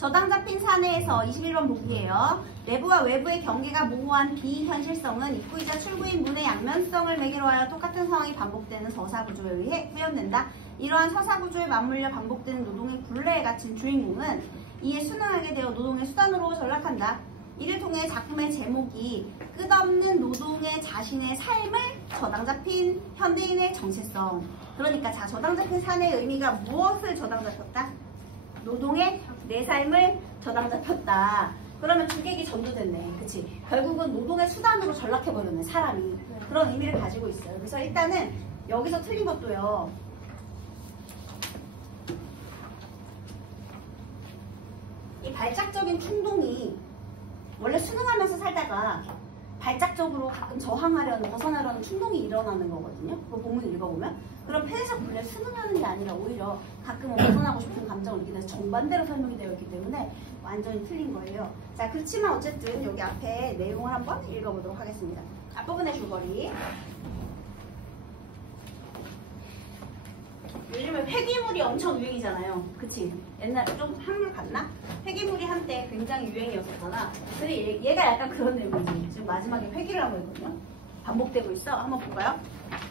저당 잡힌 사내에서 21번 보기예요. 내부와 외부의 경계가 모호한 비현실성은 입구이자 출구인 문의 양면성을 매개로 하여 똑같은 상황이 반복되는 서사구조에 의해 후연된다. 이러한 서사구조에 맞물려 반복되는 노동의 굴레에 갇힌 주인공은 이에 순응하게 되어 노동의 수단으로 전락한다. 이를 통해 작품의 제목이 끝없는 노동의 자신의 삶을 저당 잡힌 현대인의 정체성. 그러니까 자, 저당 잡힌 사내의 의미가 무엇을 저당 잡혔다? 노동의 내 삶을 저당 잡혔다. 그러면 주객이 전도됐네. 그치? 결국은 노동의 수단으로 전락해버렸네, 사람이. 그런 의미를 가지고 있어요. 그래서 일단은 여기서 틀린 것도요. 이 발작적인 충동이 원래 순응하면서 살다가 발작적으로 가끔 저항하려는, 벗어나려는 충동이 일어나는 거거든요. 그 본문 읽어보면. 그럼 폐쇄적 분리를 순응하는 게 아니라 오히려 가끔은 벗어나고 싶은 감정을 느끼는 정반대로 설명이 되어 있기 때문에 완전히 틀린 거예요. 자, 그렇지만 어쨌든 여기 앞에 내용을 한번 읽어보도록 하겠습니다. 앞부분의 줄거리. 요즘에 회귀물이 엄청 유행이잖아요. 그치? 옛날에 좀 한물 같나? 회귀물이 한때 굉장히 유행이었었잖아. 근데 얘가 약간 그런 내용이지. 지금 마지막에 회귀를 하고 있거든요. 반복되고 있어. 한번 볼까요?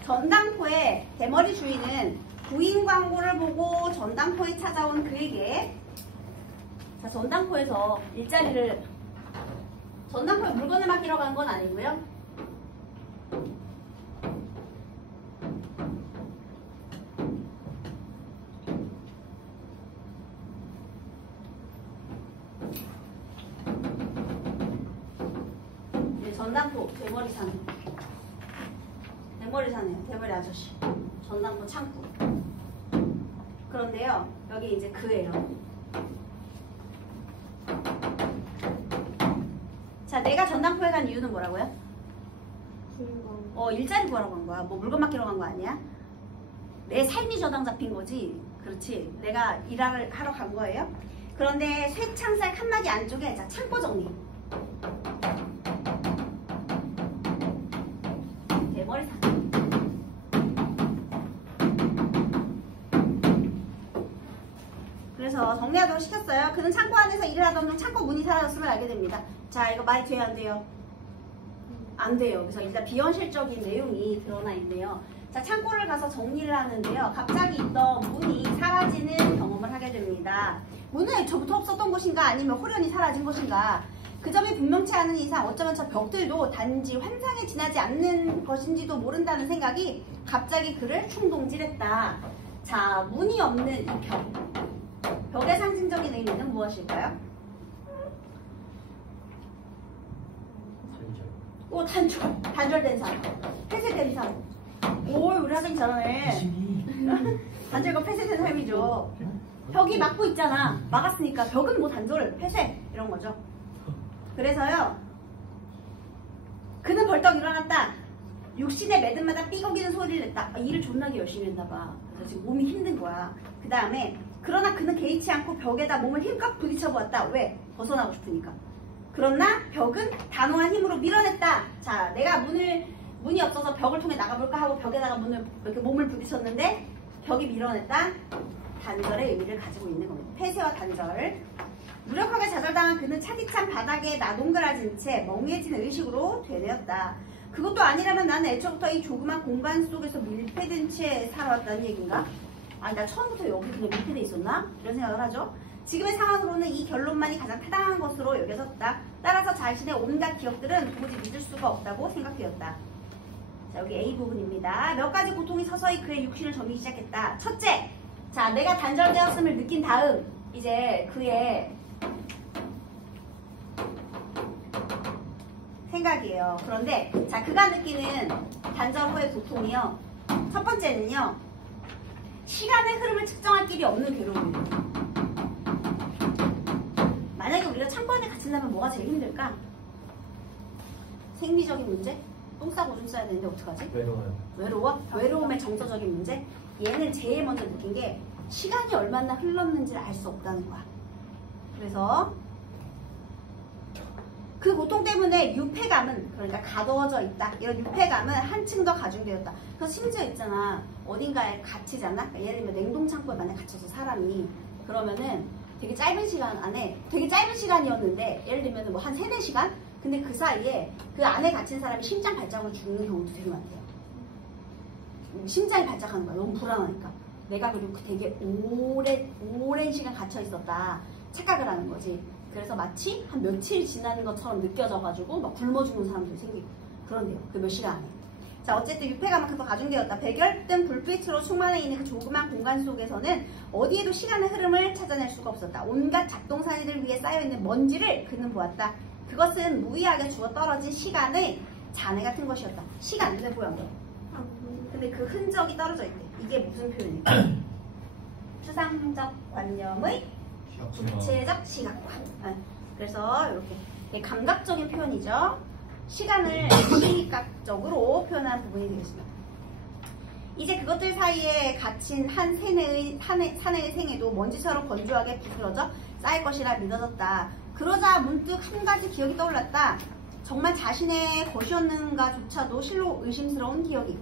전당포의 대머리 주인은 부인 광고를 보고 전당포에 찾아온 그에게, 자, 전당포에서 일자리를, 전당포에 물건을 맡기러 간 건 아니고요. 전당포 대머리사네. 대머리사네요. 대머리 아저씨. 전당포 창구. 그런데요, 여기 이제 그예요. 자, 내가 전당포에 간 이유는 뭐라고요? 일자리 구하러 간 거야. 뭐 물건 맡기러 간 거 아니야? 내 삶이 저당 잡힌 거지. 그렇지. 내가 일을 하러 간 거예요. 그런데 쇠창살 칸막이 안쪽에, 자, 창고 정리. 대머리사. 그래서 정리하도록 시켰어요. 그는 창고 안에서 일을 하던 중 창고 문이 사라졌음을 알게 됩니다. 자, 이거 말이 돼요, 안 돼요? 안 돼요. 그래서 일단 비현실적인 내용이 드러나 있네요. 자, 창고를 가서 정리를 하는데요. 갑자기 있던 문이 사라지는 경험을 하게 됩니다. 문은 애초부터 없었던 것인가, 아니면 호련히 사라진 것인가? 그 점이 분명치 않은 이상 어쩌면 저 벽들도 단지 환상에 지나지 않는 것인지도 모른다는 생각이 갑자기 그를 충동질했다. 자, 문이 없는 이 벽. 벽의 상징적인 의미는 무엇일까요? 단절. 단절된 삶. 폐쇄된 삶. 오, 우리 학생이 잘하네. 단절과 폐쇄된 삶이죠. 벽이 막고 있잖아. 막았으니까 벽은 뭐 단절, 폐쇄 이런 거죠. 그래서요, 그는 벌떡 일어났다. 육신의 매듭마다 삐걱이는 소리를 냈다. 일을 존나게 열심히 했나 봐. 그래서 지금 몸이 힘든 거야. 그 다음에 그러나 그는 개의치 않고 벽에다 몸을 힘껏 부딪혀 보았다. 왜? 벗어나고 싶으니까. 그러나 벽은 단호한 힘으로 밀어냈다. 자, 내가 문이 없어서 벽을 통해 나가볼까 하고 벽에다가 이렇게 몸을 부딪혔는데 벽이 밀어냈다. 단절의 의미를 가지고 있는 겁니다. 폐쇄와 단절. 무력하게 좌절당한 그는 차디찬 바닥에 나동그라진 채 멍해진 의식으로 되뇌었다. 그것도 아니라면 나는 애초부터 이 조그만 공간 속에서 밀폐된 채 살아왔다는 얘기인가? 아니, 나 처음부터 여기 그냥 밀폐돼 있었나? 이런 생각을 하죠. 지금의 상황으로는 이 결론만이 가장 타당한 것으로 여겨졌다. 따라서 자신의 온갖 기억들은 도무지 믿을 수가 없다고 생각되었다. 자, 여기 A 부분입니다. 몇 가지 고통이 서서히 그의 육신을 점이기 시작했다. 첫째, 자, 내가 단절되었음을 느낀 다음 이제 그의 생각이에요. 그런데 자, 그가 느끼는 단절 후의 고통이요. 첫 번째는요, 시간의 흐름을 측정할 길이 없는 괴로움이에요. 만약에 우리가 창고 안에 갇힌다면 뭐가 제일 힘들까? 생리적인 문제? 똥 싸고 오줌 싸야 되는데 어떡하지? 외로워요. 외로워? 외로움의 정서적인 문제? 얘는 제일 먼저 느낀 게 시간이 얼마나 흘렀는지를 알 수 없다는 거야. 그래서 그 고통 때문에 유폐감은, 그러니까 가둬져 있다, 이런 유폐감은 한층 더 가중되었다. 그래서 심지어 있잖아, 어딘가에 갇히잖아. 그러니까 예를 들면 냉동창고에 만약 갇혀서 사람이, 그러면은 되게 짧은 시간 안에 되게 짧은 시간이었는데 예를 들면 뭐 한 3, 4시간? 근데 그 사이에 그 안에 갇힌 사람이 심장 발작으로 죽는 경우도 되게 많대요. 심장이 발작하는 거야. 너무 불안하니까. 내가 그리고 되게 오랜 시간 갇혀 있었다 착각을 하는 거지. 그래서 마치 한 며칠 지나는 것처럼 느껴져가지고 막 굶어 죽는 사람들이 생기고 그런데요. 그 몇 시간 안에. 자, 어쨌든 유폐가만큼 가중되었다. 백열등 불빛으로 충만해 있는 그 조그만 공간 속에서는 어디에도 시간의 흐름을 찾아낼 수가 없었다. 온갖 작동산이들 위에 쌓여있는 먼지를 그는 보았다. 그것은 무의하게 주어 떨어진 시간의 잔해 같은 것이었다. 시간, 눈에 보여? 근데 그 흔적이 떨어져 있대. 이게 무슨 표현일까? 추상적 관념의 구체적 시각화. 그래서 이렇게 감각적인 표현이죠. 시간을 시각적으로 표현한 부분이 되겠습니다. 이제 그것들 사이에 갇힌 한 사내의 생애도 먼지처럼 건조하게 부스러져 쌓일 것이라 믿어졌다. 그러자 문득 한 가지 기억이 떠올랐다. 정말 자신의 것이었는가조차도 실로 의심스러운 기억이.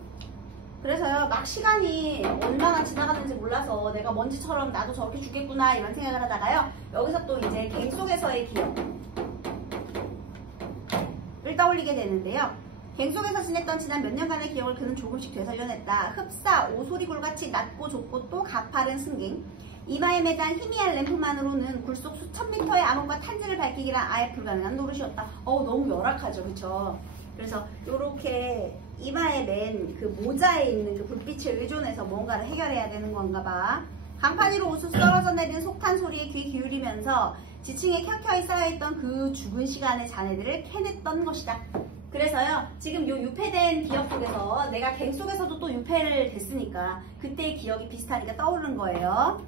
그래서요, 막 시간이 얼마나 지나가는지 몰라서 내가 먼지처럼 나도 저렇게 죽겠구나 이런 생각을 하다가요, 여기서 또 이제 갱 속에서의 기억을 떠올리게 되는데요. 갱 속에서 지냈던 지난 몇 년간의 기억을 그는 조금씩 되살려냈다. 흡사, 오소리굴같이 낮고 좁고 또 가파른 승갱, 이마에 매단 희미한 램프만으로는 굴속 수천 미터의 암흑과 탄지를 밝히기란 아예 불가능한 노릇이었다. 너무 열악하죠, 그쵸? 그래서 요렇게 이마에 맨 그 모자에 있는 그 불빛에 의존해서 뭔가를 해결해야 되는 건가 봐. 강판 위로 우수수 떨어져 내리는 속탄 소리에 귀 기울이면서 지층에 켜켜이 쌓여있던 그 죽은 시간의 잔해들을 캐냈던 것이다. 그래서요, 지금 요 유폐된 기억 속에서 내가 갱 속에서도 또 유폐를 됐으니까 그때의 기억이 비슷하니까 떠오르는 거예요.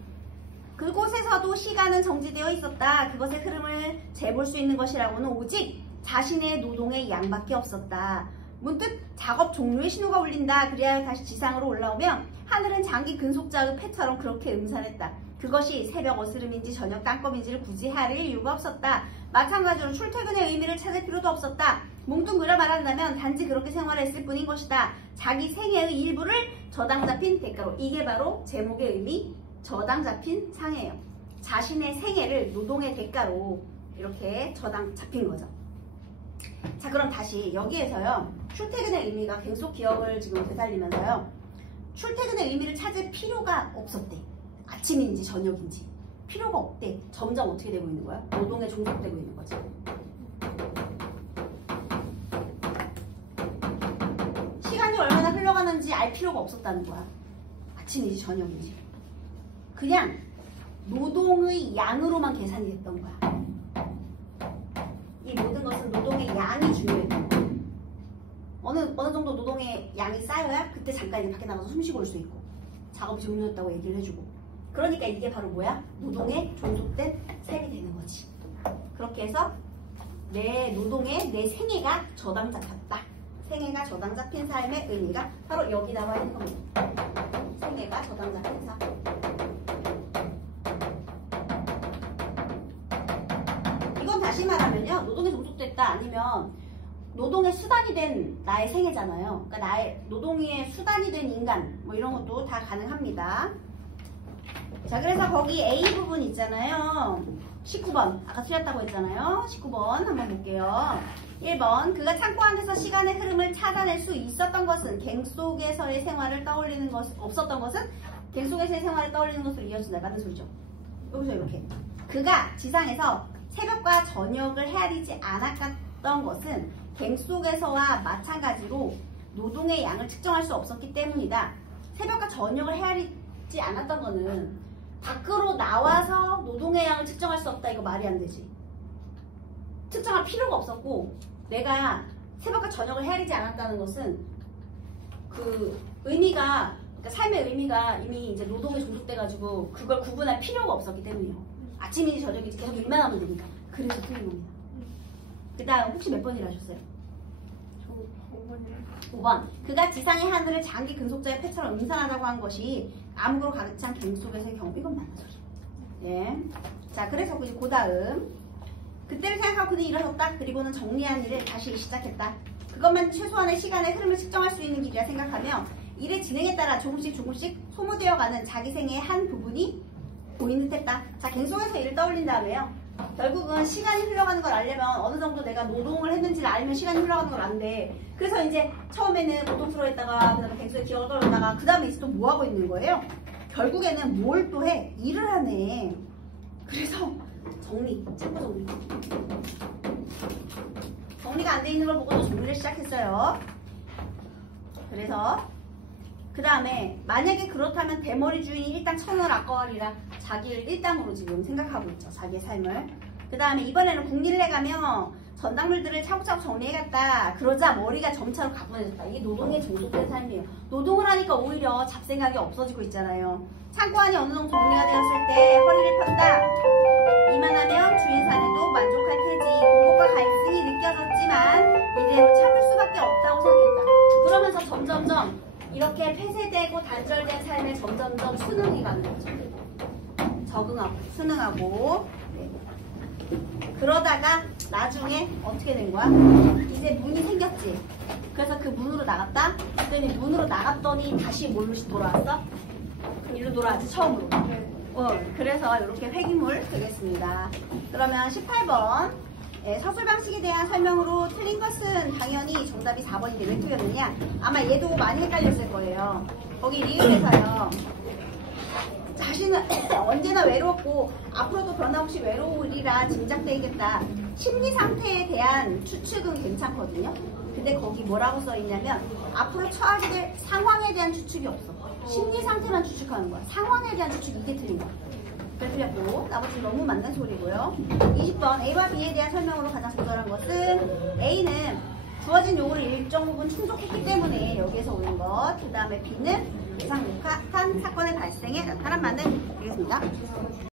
그곳에서도 시간은 정지되어 있었다. 그것의 흐름을 재볼 수 있는 것이라고는 오직 자신의 노동의 양밖에 없었다. 문득 작업 종료의 신호가 울린다. 그래야 다시 지상으로 올라오면 하늘은 장기 근속자의 패처럼 그렇게 음산했다. 그것이 새벽 어스름인지 저녁 깜깜인지를 굳이 헤아릴 이유가 없었다. 마찬가지로 출퇴근의 의미를 찾을 필요도 없었다. 뭉뚱그려 말한다면 단지 그렇게 생활했을 뿐인 것이다. 자기 생애의 일부를 저당 잡힌 대가로. 이게 바로 제목의 의미, 저당 잡힌 상해예요. 자신의 생애를 노동의 대가로 이렇게 저당 잡힌 거죠. 자, 그럼 다시 여기에서요, 출퇴근의 의미가 갱 속 기억을 지금 되살리면서요, 출퇴근의 의미를 찾을 필요가 없었대. 아침인지 저녁인지 필요가 없대. 점점 어떻게 되고 있는 거야? 노동에 종속되고 있는 거지. 시간이 얼마나 흘러가는지 알 필요가 없었다는 거야. 아침인지 저녁인지. 그냥 노동의 양으로만 계산이 됐던 거야. 이 모든 것은 노동의 양이 중요했던 거야. 어느 정도 노동의 양이 쌓여야 그때 잠깐 이제 밖에 나가서 숨 쉬고 올 수 있고, 작업이 종료했다고 얘기를 해주고. 그러니까 이게 바로 뭐야? 노동에 종속된 삶이 되는 거지. 그렇게 해서 내 노동에 내 생애가 저당 잡혔다. 생애가 저당 잡힌 삶의 의미가 바로 여기 나와 있는 겁니다. 생애가 저당 잡힌 삶. 이건 다시 말하면요, 노동에 종속됐다 아니면 노동의 수단이 된 나의 생애잖아요. 그러니까 나의 노동의 수단이 된 인간, 뭐 이런 것도 다 가능합니다. 자, 그래서 거기 A 부분 있잖아요. 19번. 아까 틀렸다고 했잖아요. 19번 한번 볼게요. 1번. 그가 창고 안에서 시간의 흐름을 찾아낼 수 있었던 것은 갱 속에서의 생활을 떠올리는 것, 없었던 것은 갱 속에서의 생활을 떠올리는 것으로 이어진다. 맞는 소리죠. 여기서 이렇게. 그가 지상에서 새벽과 저녁을 헤아리지 않았던 것은 갱 속에서와 마찬가지로 노동의 양을 측정할 수 없었기 때문이다. 새벽과 저녁을 헤아리지 않았던 거는 밖으로 나와서 노동의 양을 측정할 수 없다. 이거 말이 안 되지. 측정할 필요가 없었고, 내가 새벽과 저녁을 헤아리지 않았다는 것은 그 의미가, 그러니까 삶의 의미가 이미 이제 노동에 종속돼가지고 그걸 구분할 필요가 없었기 때문이에요. 아침인지 저녁인지 계속 일만 하면 되니까. 그래서 틀린 겁니다. 그 다음 혹시 몇 번이라 하셨어요? 저 5번이요. 5번. 그가 지상의 하늘을 장기 근속자의 패처럼 음산하다고 한 것이 암흑으로 가득 찬 갱 속에서의 경험. 이건 맞는 소리. 예. 자, 그래서 그 다음. 그때를 생각하고 그는 일어섰다. 그리고는 정리한 일을 다시 시작했다. 그것만 최소한의 시간의 흐름을 측정할 수 있는 길이라 생각하며 일의 진행에 따라 조금씩 소모되어가는 자기 생애의 한 부분이 보이는 듯했다. 자, 갱송에서 일을 떠올린 다음에요. 결국은 시간이 흘러가는 걸 알려면 어느 정도 내가 노동을 했는지를 알면 시간이 흘러가는 걸 안돼. 그래서 이제 처음에는 보통수로 했다가 그 다음에 갱송의 기억을 떠올렸다가 그 다음에 이제 또 뭐 하고 있는 거예요? 결국에는 뭘 또 해? 일을 하네. 그래서 정리, 참고 정리. 정리가 안 돼 있는 걸 보고 또 정리를 시작했어요. 그래서 그 다음에 만약에 그렇다면 대머리 주인이 일당 1,000원을 아까워하리라 자기를 일당으로 지금 생각하고 있죠. 자기의 삶을. 그 다음에 이번에는 국리를 해가며 전당물들을 차곡차곡 정리해갔다. 그러자 머리가 점차로 가뿐해졌다. 이게 노동에 종속된 삶이에요. 노동을 하니까 오히려 잡생각이 없어지고 있잖아요. 창고 안이 어느 정도 정리가 되었을 때 허리를 폈다. 이만하면 주인 사내도 만족할 테지. 공고가 갈등이 느껴졌지만 이대로 참을 수밖에 없다고 생각했다. 그러면서 점점점 이렇게 폐쇄되고 단절된 삶에 점점점 수능이 가는 거죠. 적응하고 순응하고. 네. 그러다가 나중에 어떻게 된 거야? 이제 문이 생겼지. 그래서 그 문으로 나갔다. 그랬더니 문으로 나갔더니 다시 뭘로 돌아왔어? 일로 돌아왔지, 처음으로. 그래서 이렇게 회귀물 되겠습니다. 그러면 18번. 서술 방식에 대한 설명으로 틀린 것은 당연히 정답이 4번인데 왜 틀렸느냐? 아마 얘도 많이 헷갈렸을 거예요. 거기 리을에서요. 자신은 언제나 외롭고 앞으로도 변함없이 외로우리라 짐작되겠다. 심리 상태에 대한 추측은 괜찮거든요. 근데 거기 뭐라고 써있냐면 앞으로 처하게 될 상황에 대한 추측이 없어. 심리 상태만 추측하는 거야. 상황에 대한 추측 이게 틀린 거야. 그래 틀렸고 나머지 너무 맞는 소리고요. 20번 A와 B에 대한 설명으로 가장 적절한 것은 A는 주어진 요구를 일정 부분 충족했기 때문에 여기에서 오는 것. 그 다음에 B는 예상 못한 사건의 발생에 나타난 맞는 되겠습니다.